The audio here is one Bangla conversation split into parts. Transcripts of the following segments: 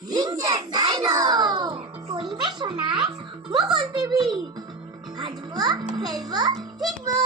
রিংচেক ডায়লগ পরিবেশনায় মোগল টিভি। হাসবো, খেলবো, শিখবো।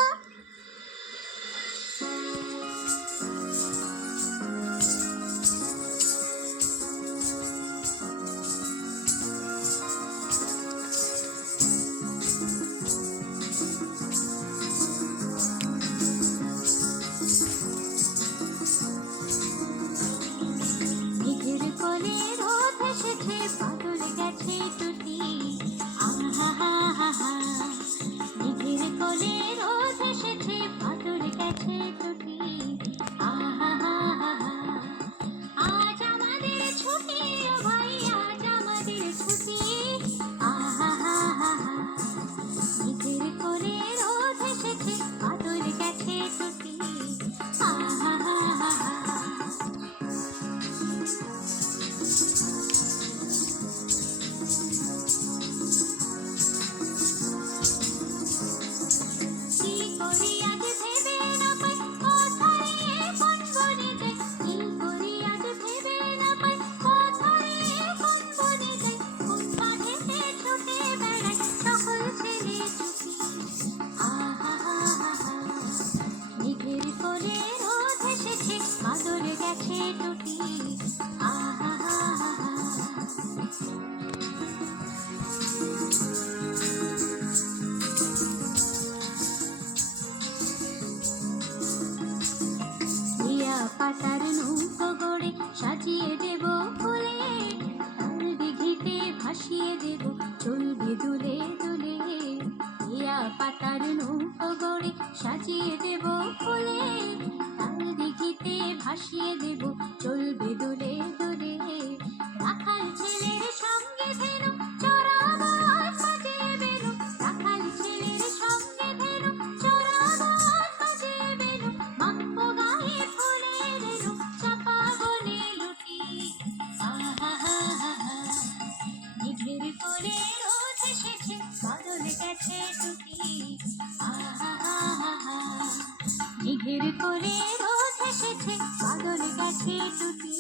পাতার নৌকো গড়ে সাজিয়ে দেব ফুলে, তার দিঘিতে ভাসিয়ে দেব চলবে দুলে দুলে। ইয়া পাতার নৌকো গড়ে সাজিয়ে দেব ফুলে, তার দিঘিতে ভাসিয়ে দেব চলবে দুলে দুলে। রাখাল ছেলের সঙ্গে ভেনু চড়াবো সাজিয়ে বেনু, রাখাল ছেলের সঙ্গে ভেনু চড়াবো সাজিয়ে বেনু। মাখবো গায়ে ফুলের এলো, চাপা বনে লুটি। মেঘের কোলে রোদ এসেছে, বাদল গেছে টুটি। মেঘের কোলে রোদ এসেছে, বাদল গেছে টুটি।